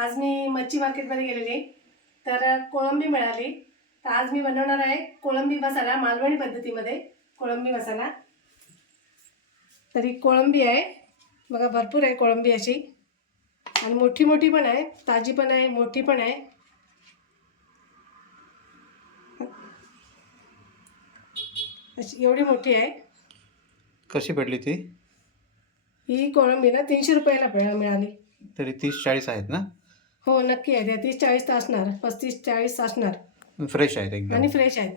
आज मी मच्छी मार्केटमध्ये गेलेली. तर कोळंबी मिळाली. तर आज मी बनवणार आहे कोळंबी मसाला मालवणी पद्धतीमध्ये. कोळंबी मसाला. तरी कोळंबी आहे. बघा भरपूर आहे कोळंबी अशी. आणि मोठी मोठी पण आहे. ताजी पण आहे मोठी पण आहे. अशी एवढी मोठी आहे. कशी भेटली ती? ही कोळंबी ना तीनशे रुपयाला मिळा- मिळाली. तरी तीस चाळीस आहेत ना? हो नक्की आहे. त्या तीस चाळीस तर असणार. पस्तीस चाळीस असणार. फ्रेश आहेत एकदम. आणि फ्रेश आहेत.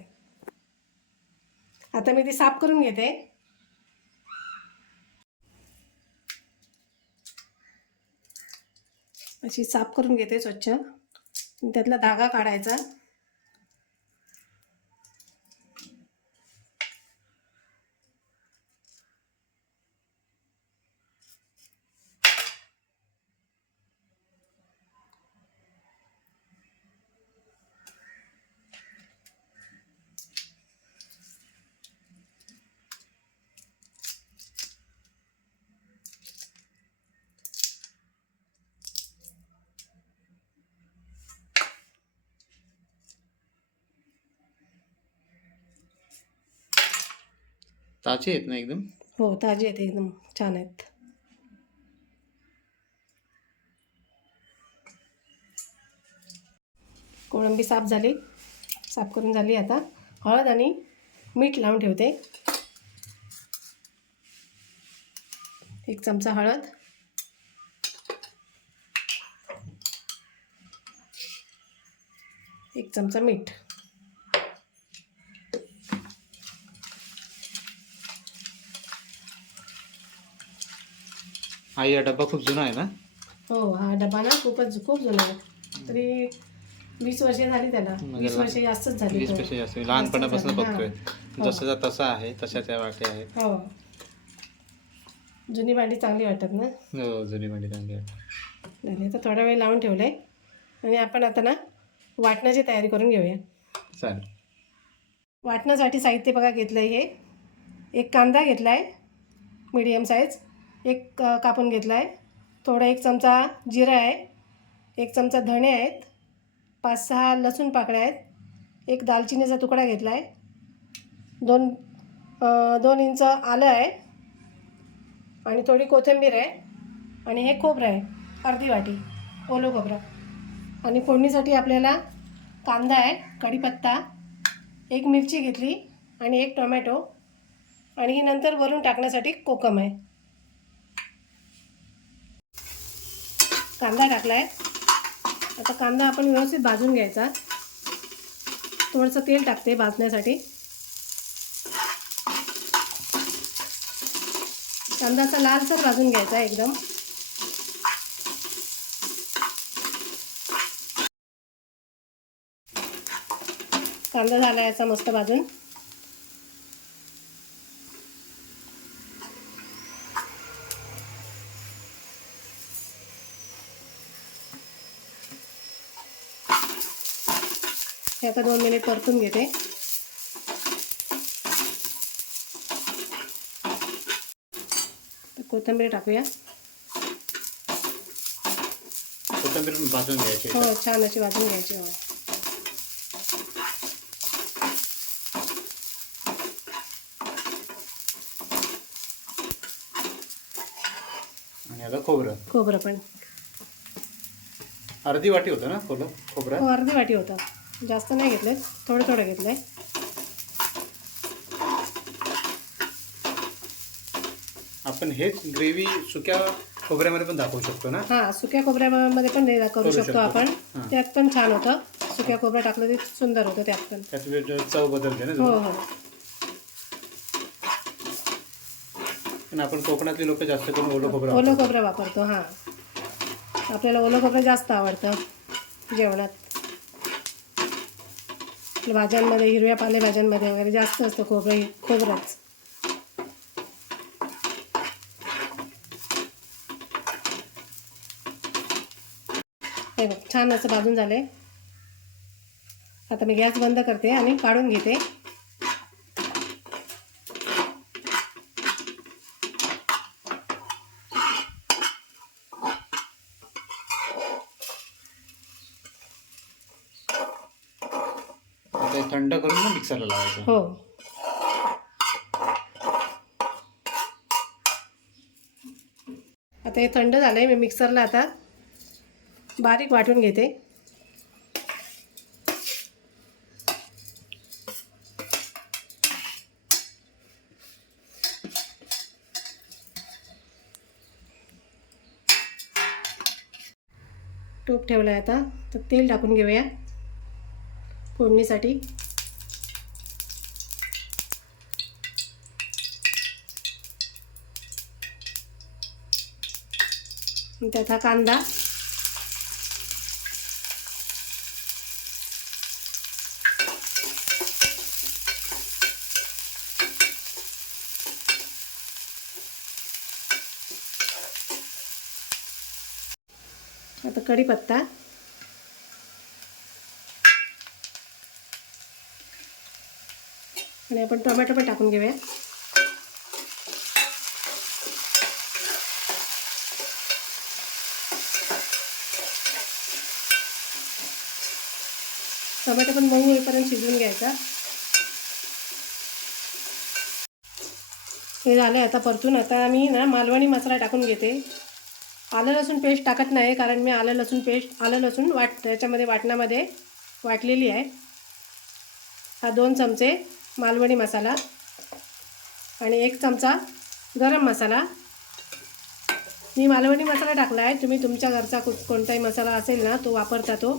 आता मी ती साफ करून घेते. अशी साफ करून घेते स्वच्छ. त्यातला धागा काढायचा. ताजी आहेत ना एकदम? हो ताजी आहेत एकदम. छान आहेत. कोळंबी साफ झाली. साफ करून झाली आता. हळद आणि मीठ लावून ठेवते. एक चमचा हळद. एक चमचा मीठ. आई हा डब्बा खूप जुना आहे ना? हो हा डबा ना खूपच खूप जुना आहे. तरी वीस वर्ष झाली त्याला. म्हणजे वीस वर्ष जास्तच झाली वीस हो. पेक्षा जास्त लहानपणापासून बघतोय. झालं, जसाचा तसा आहे तशा त्या वाट्या आहेत. हो. जुनी भांडी चांगली वाटतात ना? हो जुनी भांडी चांगली आहे झाले. तर थोडा वेळ लावून ठेवलं आहे आणि आपण आता ना वाटणाची तयारी करून घेऊया. चालेल. वाटण्यासाठी साहित्य बघा घेतलं आहे हे. एक कांदा घेतला आहे मीडियम साईज एक कापून घेतला आहे. थोडा एक चमचा जिरा आहे एक चमचा धणे आहेत पाच सहा लसूण पाकळ्या आहेत एक दालचिनीचा तुकडा घेतला आहे दोन दोन इंच आलं आहे आणि थोडी कोथिंबीर आहे आणि हे खोबरं आहे अर्धी वाटी ओलं खोबरं. आणि फोडणीसाठी आपल्याला कांदा आहे कढीपत्ता एक मिरची घेतली आणि एक टोमॅटो आणि ही नंतर वरून टाकण्यासाठी कोकम आहे. कांदा टाकला आहे आता कांदा आपण व्यवस्थित भाजून घ्यायचा. थोडंसं तेल टाकते भाजण्यासाठी. कांदा असा लालसर भाजून घ्यायचा एकदम. कांदा झाला याचा मस्त भाजून. हे आता दोन मिनिट परतून घेते. कोथिंबीर टाकूया. कोथिंबीर भाजून घ्यायची हो छान अशी भाजून घ्यायची हो आणि आता खोबरं. खोबरं पण. अर्धी वाटी होतं ना खोलं खोबरं? हो अर्धी वाटी होता. जास्त नाही घेतले थोडं थोडं घेतलं आहे आपण हेच ग्रेव्ही सुक्या खोबऱ्यामध्ये पण दाखवू शकतो ना हां सुक्या खोबऱ्यामध्ये पण हे करू शकतो. आपण हां. त्यात पण छान होतं सुक्या खोबरं टाकलं ते सुंदर होतं त्यात पण त्यात वेळ चव बदलते ना हो जरा. हो पण आपण कोकणातले लोक जास्त करून ओलं खोबरं ओलं. खोबरं वापरतो हां आपल्याला ओलं खोबरं जास्त आवडतं जेवणात भाज्यांमध्ये हिरव्या पालेभाज्यांमध्ये वगैरे जास्त असतं खोबरे खोबरंच. हे बघ छान असं भाजून झाले आता मी गॅस बंद करते आणि काढून घेते थंड करून मग मिक्सरला लावायचं. हो. आता हे थंड झालं आहे मी मिक्सरला आता बारीक वाटून घेते. टोप ठेवलं आहे आता तर तेल टाकून घेऊया. फोडणीसाठी. त्यात हा कांदा. आता कढीपत्ता. आणि आपण टोमॅटो पण टाकून घेऊया. टोमॅटो पण मऊ होईपर्यंत शिजवून घ्यायचा. हे झाले आता परतून. आता मी ना मालवणी मसाला टाकून घेते. आलं लसूण पेस्ट टाकत नाही कारण मी आलं लसूण पेस्ट आलं लसूण वाट त्याच्यामध्ये वाटणामध्ये वाटलेली आहे. हा दोन चमचे मालवणी मसाला आणि एक चमचा गरम मसाला. मी मालवणी मसाला टाकला आहे तुम्ही तुमच्या घरचा कु कोणताही मसाला असेल ना तो वापरता तो.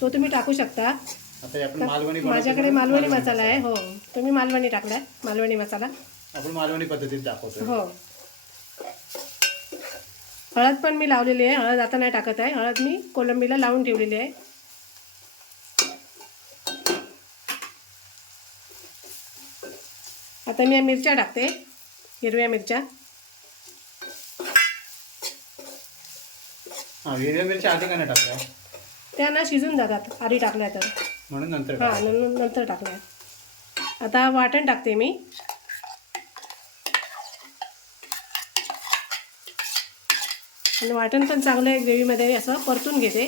तो तुम्ही टाकू शकता. आता आपण मालवणी बनवतो. माझ्याकडे मालवणी मसाला आहे हो. तुम्ही मालवणी टाकला आहे मालवणी मसाला. आपण मालवणी पद्धतीत दाखवतो हो. हळद पण मी लावलेली आहे. हळद आता नाही टाकत आहे. हळद मी कोलंबीला लावून ठेवलेली आहे. आता मी या मिरच्या टाकते. हिरव्या मिरच्या. हा हिरव्या मिरच्या आधी का नाही टाकल्या? त्या ना शिजून जातात. आधी टाकल्या तर. म्हणून नंतर हां नंतर आता वाटण टाकते मी. आणि वाटण पण चांगलं आहे ग्रेव्हीमध्ये असं परतून घेते.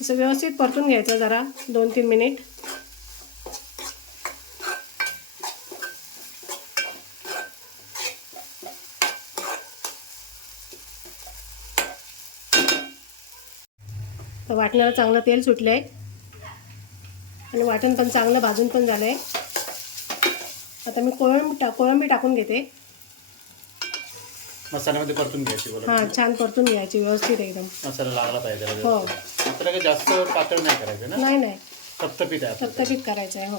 असं व्यवस्थित परतून घ्यायचं जरा दोन तीन मिनिट. तर वाटण्याला चांगलं तेल सुटलं आहे आणि वाटण पण चांगलं भाजून पण झालं आहे आता मी कोळंबी टा कोळंबी टाकून घेते. मसाल्यामध्ये परतून घ्यायची हां छान परतून घ्यायची व्यवस्थित एकदम. मसाला लागला पाहिजे त्याला हो. काही जास्त पातळ नाही करायचं ना? नाही नाही. तपतपीत आहे आपलं. तपतपीत करायचं आहे हो.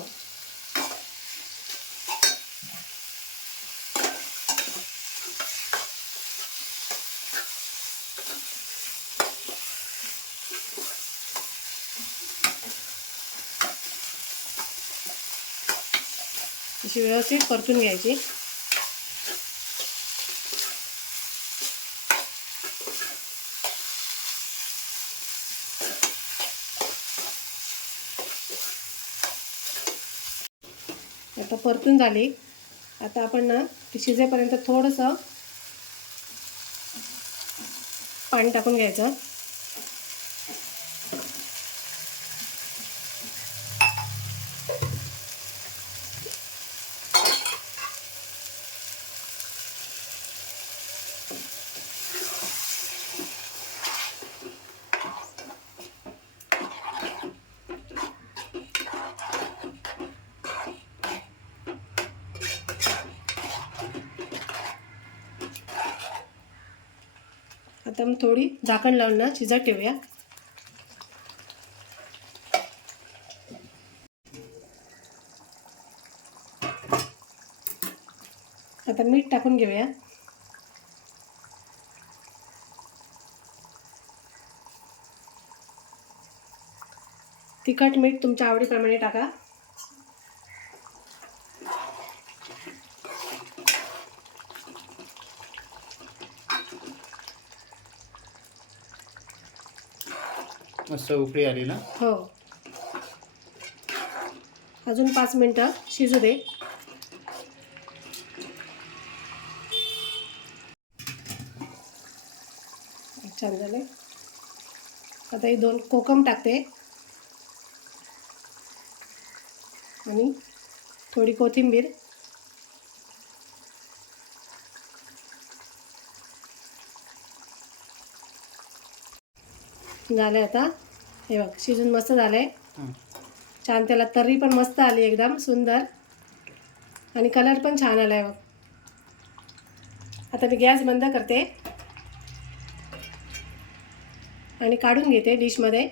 अशी व्यवस्थित परतून घ्यायची. आता परतून झाली. आता आपण ना ती शिजेपर्यंत थोडंसं पाणी टाकून घ्यायचं. आता मग थोडी झाकण लावून ना शिजत ठेवूया. आता मीठ टाकून घेऊया. तिखट मीठ तुमच्या आवडीप्रमाणे टाका. मस्त उकळी आली ना? हो. अजून पाच मिनटं शिजू दे. छान झाले आता हे दोन कोकम टाकते. आणि थोडी कोथिंबीर. झाले आता. हे बघ शिजून मस्त झाले हं. छान त्याला तर्री पण मस्त आली एकदम सुंदर. आणि कलर पण छान आला आहे बघ. आता मी गॅस बंद करते. आणि काढून घेते डिशमध्ये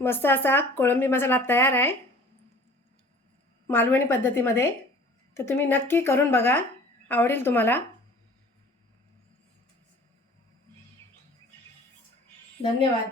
मस्त असा कोळंबी मसाला तयार आहे. मालवणी पद्धतीमध्ये. तर तुम्ही नक्की करून बघा. आवडेल तुम्हाला. धन्यवाद.